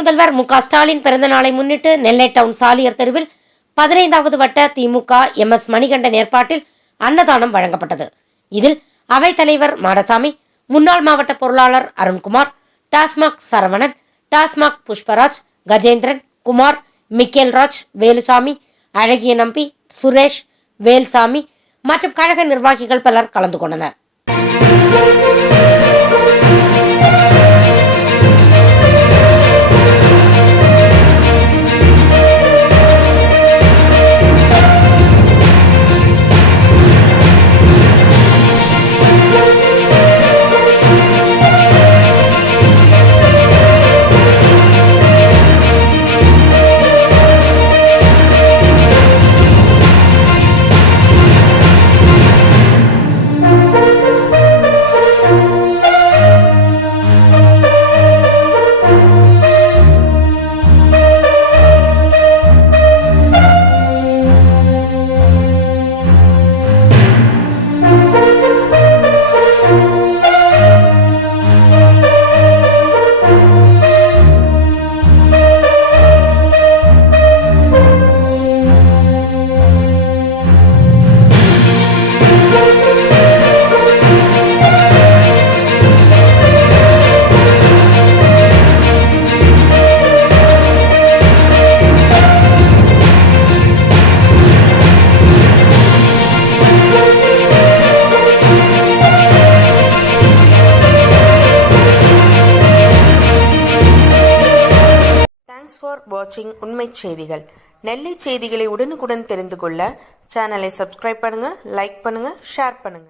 முதல்வர் மு.க.ஸ்டாலின் பிறந்த நாளை முன்னிட்டு நெல்லை டவுன் சாலியர் தெருவில் 15வது வட்ட திமுக MS மணிகண்டன் ஏற்பாட்டில் அன்னதானம் வழங்கப்பட்டது. இதில் அவைத்தலைவர் மாடசாமி, முன்னாள் மாவட்ட பொருளாளர் அருண்குமார், டாஸ்மாக் சரவணன், டாஸ்மாக் புஷ்பராஜ், கஜேந்திரன், குமார், மிக்கேல்ராஜ், வேலுசாமி, அழகிய நம்பி, சுரேஷ், வேல்சாமி மற்றும் கழக நிர்வாகிகள் பலர் கலந்து கொண்டனர். ஃபார் வாட்சிங் உண்மை செய்திகள். நெல்லை செய்திகளை உடனுக்குடன் தெரிந்து கொள்ள சேனலை சப்ஸ்கிரைப் பண்ணுங்க, லைக் பண்ணுங்க, ஷேர் பண்ணுங்க.